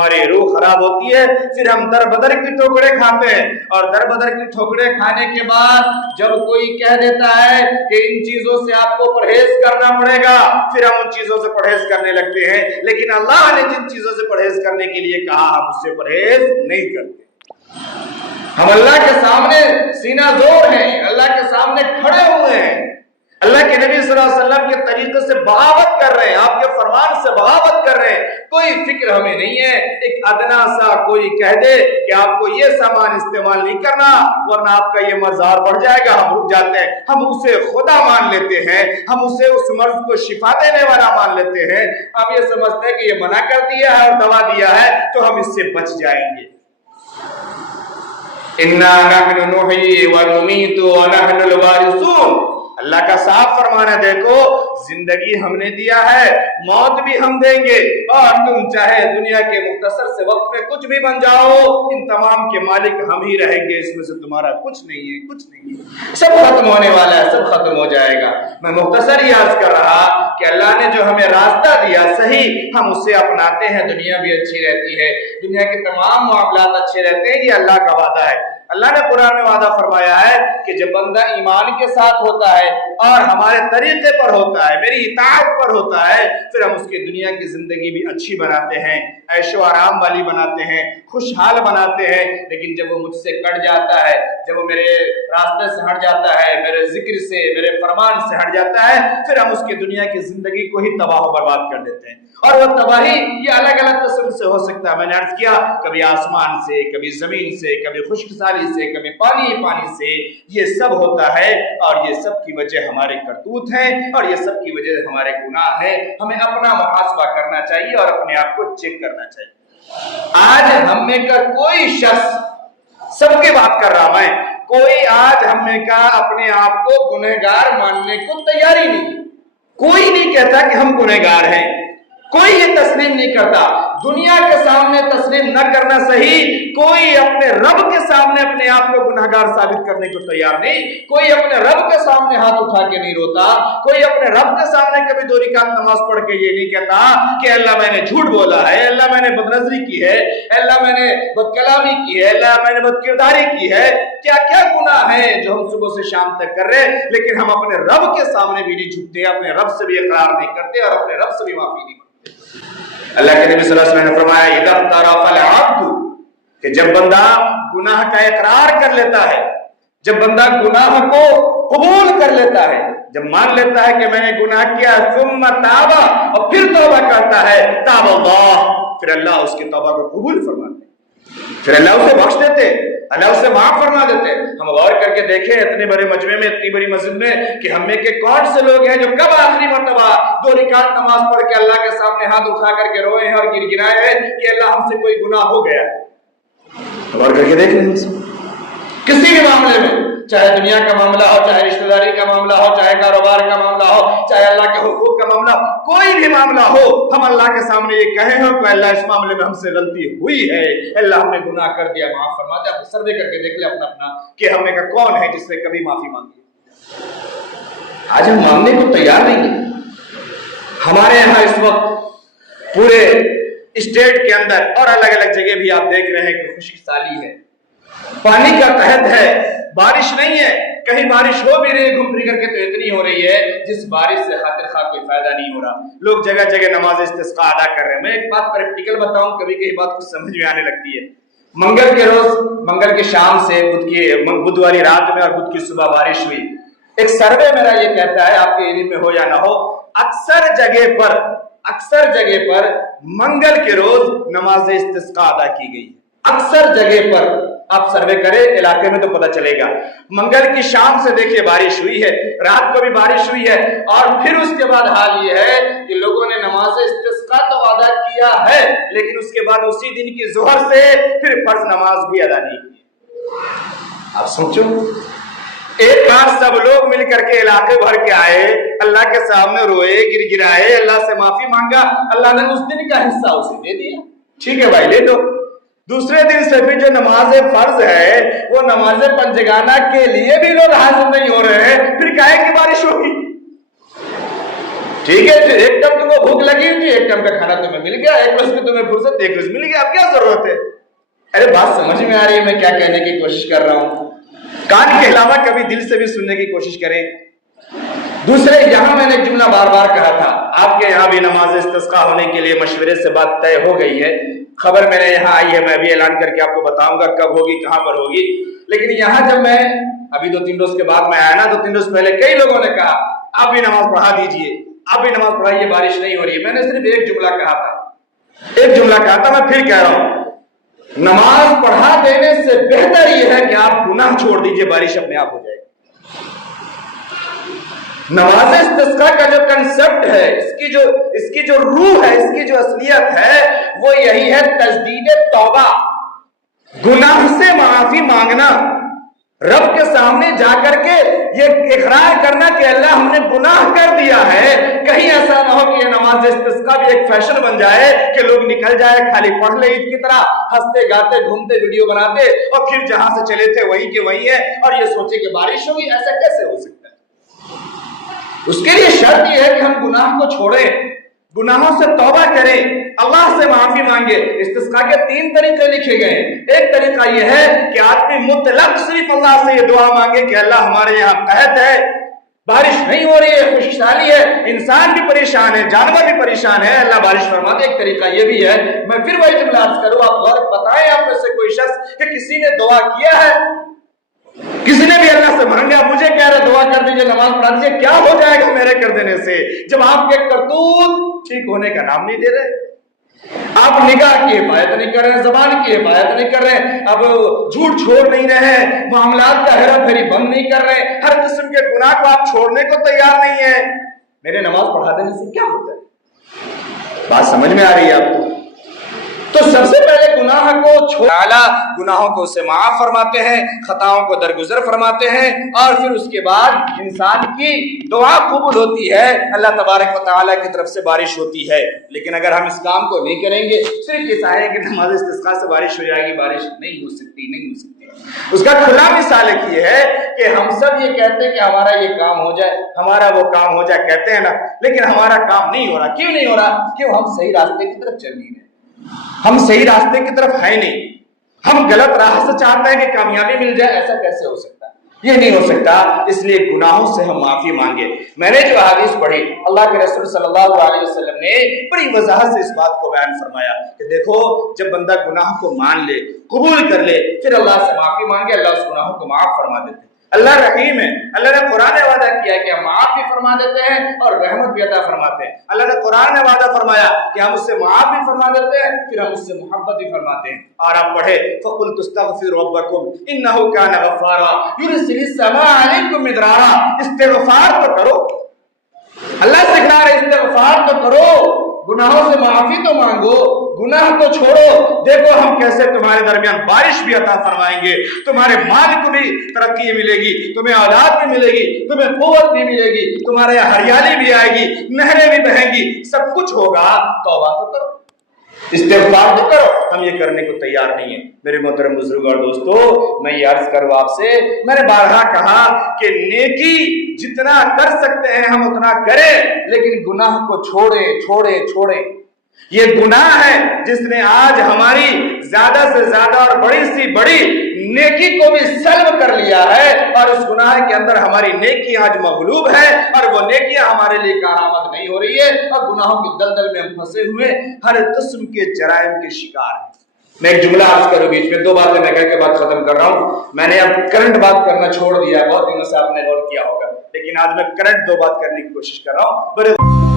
हमारी रूह खराब होती है, फिर हम दर बदर की ठोकरें खाते हैं, और दर बदर की ठोकरें खाने के बाद जब कोई कह देता है कि इन चीजों से आपको परहेज करना पड़ेगा, फिर हम उन चीजों से परहेज करने लगते हैं। लेकिन अल्लाह ने जिन चीजों से परहेज करने के लिए कहा, हम उससे परहेज नहीं करते। हम अल्लाह के सामने सीना जोर हैं, अल्लाह के सामने खड़े हुए हैं, अल्लाह के नबी सल्लल्लाहु अलैहि वसल्लम के तरीके से बगावत कर रहे हैं, आपके फरमान से बगावत कर रहे हैं। कोई फिक्र हमें नहीं है, एक अदना सा कोई कह दे कि आपको ये सामान इस्तेमाल नहीं करना वरना आपका ये मर्ज़ बढ़ जाएगा, हम रुक जाते हैं। हम उसे खुदा मान लेते हैं, हम उसे उस मर्ज को शिफा देने वाला मान लेते हैं। हम ये समझते हैं कि ये मना कर दिया है और दवा दिया है तो हम इससे बच जाएंगे। इन्ना नहनु नुहयी व नुमीतु व नहनुल वारिसून, अल्लाह का साफ फरमाना, देखो जिंदगी हमने दिया है, मौत भी हम देंगे, और तुम चाहे दुनिया के मुख्तसर से वक्त में कुछ भी बन जाओ, इन तमाम के मालिक हम ही रहेंगे, इसमें से तुम्हारा कुछ नहीं है, कुछ नहीं है, सब खत्म होने वाला है, सब खत्म हो जाएगा। मैं मुख्तसर ही अर्ज कर रहा कि अल्लाह ने जो हमें रास्ता दिया सही, हम उसे अपनाते हैं, दुनिया भी अच्छी रहती है, दुनिया के तमाम मामलात अच्छे रहते हैं, ये अल्लाह का वादा है। अल्लाह ने कुरान में वादा फरमाया है कि जब बंदा ईमान के साथ होता है और हमारे तरीके पर होता है, मेरी इताअत पर होता है, फिर हम उसकी दुनिया की जिंदगी भी अच्छी बनाते हैं, ऐशो आराम वाली बनाते हैं, खुशहाल बनाते हैं। लेकिन जब वो मुझसे कट जाता है, जब वो मेरे रास्ते से हट जाता है, मेरे जिक्र से, मेरे फरमान से हट जाता है, फिर हम उसकी दुनिया की जिंदगी को ही तबाह बर्बाद कर देते हैं। और वो तबाही ये अलग अलग किस्म से हो सकता है। मैंने अर्ज किया, कभी आसमान से, कभी जमीन से, कभी खुश्कसाली से, कभी पानी से, ये सब होता है। और ये सब की वजह हमारे करतूत हैं, और ये सब की वजह हमारे गुनाह है। हमें अपना मुहासबा करना चाहिए और अपने आप को चेक करना चाहिए। आज हम में का कोई शख्स, सबकी बात कर रहा मैं, कोई आज हम में का अपने आप को गुनहगार मानने को तैयारी नहीं। कोई नहीं कहता कि हम गुनहगार हैं, कोई ये तस्लीम नहीं करता। दुनिया के सामने तस्लीम न करना सही, कोई अपने रब के सामने अपने आप को गुनहगार साबित करने को तैयार नहीं। कोई अपने रब के सामने हाथ उठा के नहीं रोता, कोई अपने रब के सामने कभी 2 रकात नमाज पढ़ के ये नहीं कहता कि अल्लाह मैंने झूठ बोला है, अल्लाह मैंने बदनजरी की है, अल्लाह मैंने बदकलामी की है, अल्लाह मैंने बदकिरदारी की है। क्या क्या गुनाह है जो हम सुबह से शाम तक कर रहे हैं, लेकिन हम अपने रब के सामने भी नहीं झुकते, अपने रब से भी इकरार नहीं करते और अपने रब से भी माफी नहीं। अल्लाह के नबी सल्लल्लाहु अलैहि वसल्लम ने फरमाया, इदा तरफल अब्दु, कि जब बंदा गुनाह का इकरार कर लेता है, जब बंदा गुनाह को कबूल कर लेता है, जब मान लेता है कि मैंने गुनाह किया, सुम्मा ताबा, और फिर तौबा करता है, ताबल्लाह, फिर अल्लाह उसकी तौबा को कबूल फरमाते, फिर अल्लाह उसे बख्श देते, अल्लाह उसे माफ फरमा देते। हम गौर करके देखें इतने बड़े मजमे में, इतनी बड़ी मस्जिद में, कि हम में के कौन से लोग हैं जो कब आखिरी मर्तबा 2 रकात नमाज पढ़ के अल्लाह के सामने हाथ उठा करके रोए हैं और गिड़गिड़ाए हैं कि अल्लाह हमसे कोई गुनाह हो गया। गौर करके देख लें, किसी भी मामले में, चाहे दुनिया का मामला हो, चाहे रिश्तेदारी का मामला हो, चाहे कारोबार का मामला हो, चाहे अल्लाह के हुकूक का मामला हो, कोई भी मामला हो, हम अल्लाह के सामने ये कहे हो कि अल्लाह इस मामले में हमसे गलती हुई है, अल्लाह हमने गुनाह कर दिया, माफ फरमा दे। आप सर्वे करके देख ले अपना अपना कि हमें का कौन है जिसने कभी माफी मांगी। आज हम मांगने को तैयार नहीं है। हमारे यहाँ इस वक्त पूरे स्टेट के अंदर और अलग अलग जगह भी आप देख रहे हैं कि खुशकी है, पानी का कहत है, बारिश नहीं है, कहीं बारिश हो भी रही है घूम फिर करके तो इतनी हो रही है जिस बारिश से खातिर खा कोई फायदा नहीं हो रहा। लोग जगह जगह नमाज इस्तिस्का अदा कर रहे हैं। मैं एक बात प्रैक्टिकल बताऊं, कभी कभी बात कुछ समझ में आने लगती है। मंगल के रोज, मंगल की शाम से बुध वाली रात में और बुध की सुबह बारिश हुई। एक सर्वे मेरा ये कहता है, आपके इल्म में हो या ना हो, अक्सर जगह पर मंगल के रोज नमाज इस्तिस्का अदा की गई। अक्सर जगह पर आप सर्वे करें इलाके में तो पता चलेगा। मंगल की शाम से देखिए बारिश हुई है, रात को भी बारिश हुई है, और फिर उसके बाद हाल ये है कि लोगों ने नमाज इस्तिस्का तो अदा किया है, लेकिन उसके बाद उसी दिन की जोहर से फिर फर्ज नमाज भी अदा नहीं की। आप सोचो, एक बार सब लोग मिलकर के इलाके भर के आए, अल्लाह के सामने रोए, गिड़गिड़ाए, अल्लाह से माफी मांगा, अल्लाह ने उस दिन का हिस्सा उसे दे दिया। ठीक है भाई, ले दो। दूसरे दिन से भी जो नमाज फर्ज है, वो नमाज पंजगाना के लिए भी लोग हाजिर नहीं हो रहे हैं, फिर काहे की बारिश होगी। ठीक है, एकदम को भूख लगी थी, एक टाइम का खाना तुम्हें मिल गया, एक रोज में तुम्हें फुर्सत, एक रोज मिल गया, अब क्या जरूरत है? अरे बात समझ में आ रही है मैं क्या कहने की कोशिश कर रहा हूं? कान के अलावा कभी दिल से भी सुनने की कोशिश करें। दूसरे, यहां मैंने एक जुमला बार बार कहा था, आपके यहां भी नमाज इस्तिस्का होने के लिए मशवरे से बात तय हो गई है। खबर मेरे यहाँ आई है, मैं भी ऐलान करके आपको बताऊंगा कब होगी, कहां पर होगी। लेकिन यहाँ जब मैं अभी 2-3 रोज के बाद मैं आया ना, 2-3 रोज पहले कई लोगों ने कहा आप भी नमाज पढ़ा दीजिए, आप भी नमाज पढ़ाइए, बारिश नहीं हो रही है। मैंने सिर्फ एक जुमला कहा था, मैं फिर कह रहा हूं, नमाज पढ़ा देने से बेहतर यह है कि आप गुनाह छोड़ दीजिए, बारिश अपने आप हो जाएगी। नमाज इस्तिस्का का जो कंसेप्ट है, इसकी जो रूह है, इसकी जो असलियत है, वो यही है तजदीद तौबा, गुनाह से माफी मांगना, रब के सामने जाकर के ये इकरार करना कि अल्लाह हमने गुनाह कर दिया है। कहीं ऐसा ना हो कि ये नमाज इस्तिस्का भी एक फैशन बन जाए कि लोग निकल जाए, खाली पढ़ ले ईद की तरह, हंसते गाते घूमते वीडियो बनाते और फिर जहां से चले थे वहीं के वहीं है, और ये सोचे कि बारिश होगी। ऐसा कैसे हो सकता है? उसके लिए शर्त यह है कि हम गुनाह को छोड़ें, गुनाहों से तौबा करें, अल्लाह से माफी मांगे। इस्तिस्का के 3 तरीके लिखे गए हैं। एक तरीका यह है कि आदमी मुतलक सिर्फ अल्लाह से ये दुआ मांगे कि अल्लाह हमारे यहाँ कहत है, बारिश नहीं हो रही है, खुशहाली है, इंसान भी परेशान है, जानवर भी परेशान है, अल्लाह बारिश फरमा दे। एक तरीका ये भी है। मैं फिर वही जुमला अर्ज करूं, आप गौर बताएं आप में से कोई शख्स कि किसी ने दुआ किया है, किसी ने भी अल्लाह से मांगा, मुझे कह रहे दुआ कर दीजिए, नमाज पढ़ा दीजिए, क्या हो जाएगा मेरे कर देने से, जब आपके करतूत ठीक होने का नाम नहीं दे रहे, आप निगाह की हिफाजत नहीं कर रहे, जबान की हिफाजत नहीं कर रहे, अब झूठ छोड़ नहीं रहे, मामलात का हेरा फेरी बंद नहीं कर रहे, हर किस्म के गुनाह को आप छोड़ने को तैयार नहीं है, मेरे नमाज पढ़ा देने से क्या होता है? बात समझ में आ रही है आपको? तो सबसे पहले गुनाह को छोड़ा, गुनाहों को उसे माफ फरमाते हैं, खताओं को दरगुजर फरमाते हैं, और फिर उसके बाद इंसान की दुआ कबूल होती है, अल्लाह तबारक व तआला की तरफ से बारिश होती है। लेकिन अगर हम इस काम को नहीं करेंगे, सिर्फ ये चाहे कि नमाज इस्तिस्का से बारिश हो जाएगी, बारिश नहीं हो सकती। उसका खुला मिसाल ये है कि हम सब ये कहते हैं कि हमारा ये काम हो जाए, हमारा वो काम हो जाए, कहते हैं ना, लेकिन हमारा काम नहीं हो रहा। क्यों नहीं हो रहा? क्यों? हम सही रास्ते की तरफ चल नहीं रहे, हम सही रास्ते की तरफ है नहीं, हम गलत राह से चाहते हैं कि कामयाबी मिल जाए। ऐसा कैसे हो सकता है? ये नहीं हो सकता। इसलिए गुनाहों से हम माफी मांगे। मैंने जो हदीस पढ़ी, अल्लाह के रसूल सल्लल्लाहु अलैहि वसल्लम ने बड़ी वजाहत से इस बात को बयान फरमाया कि देखो, जब बंदा गुनाह को मान ले, कबूल कर ले, फिर अल्लाह से माफी मांगे, अल्लाह उस गुनाहों को माफ फरमा देते हैं। अल्लाह रहीम है। अल्लाह ने कुरान में वादा किया है कि हम माफ भी फरमा देते हैं और रहमत भी अता फरमाते हैं। अल्लाह ने कुरान में वादा फरमाया कि हम उससे माफ भी फरमा देते हैं, फिर हम उससे मोहब्बत भी फरमाते हैं। और आप पढ़े, फकुल तुस्तगफिरु रब्बकुम इन्नहु कान गफ्फारा युरसिलिस समा अलैकुम मिदरारा। इस्तिगफार तो करो, अल्लाह से कह रहा है इस्तिगफार तो करो, गुनाहों से माफी तो मांगो, गुनाह को छोड़ो। देखो हम कैसे तुम्हारे दरमियान बारिश भी अता फरमाएंगे, तुम्हारे माल को भी तरक्की मिलेगी, तुम्हें औलाद भी मिलेगी, तुम्हें कुव्वत भी मिलेगी, तुम्हारे यहाँ हरियाली भी आएगी, नहरें भी बहेंगी, सब कुछ होगा। तौबा तो करो, इस्तिग़फ़ार तो करो। हम ये करने को तैयार नहीं है। मेरे मोहतरम बुजुर्ग और दोस्तों, मैं ये अर्ज करूं आपसे, मैंने बारहा कहा कि नेकी जितना कर सकते हैं हम उतना करें, लेकिन गुनाह को छोड़े। ये गुनाह है जिसने आज हमारी ज्यादा से ज्यादा और बड़ी सी बड़ी नेकी को भी सल्ब कर लिया है, और उस गुनाह के अंदर हमारी नेकी आज मगलूब है, और वो नेकियां हमारे लिए कारामद नहीं हो रही है, और गुनाहों के दलदल में हम फंसे हुए हर किस्म के जराइम के शिकार हैं। मैं एक जुमला अर्ज करूं बीच में, 2 बातें मैं कह के बात खत्म कर रहा हूं। मैंने अब करंट बात करना छोड़ दिया, बहुत दिनों से आपने गौर किया होगा, लेकिन आज मैं करंट 2 बात करने की कोशिश कर रहा हूं।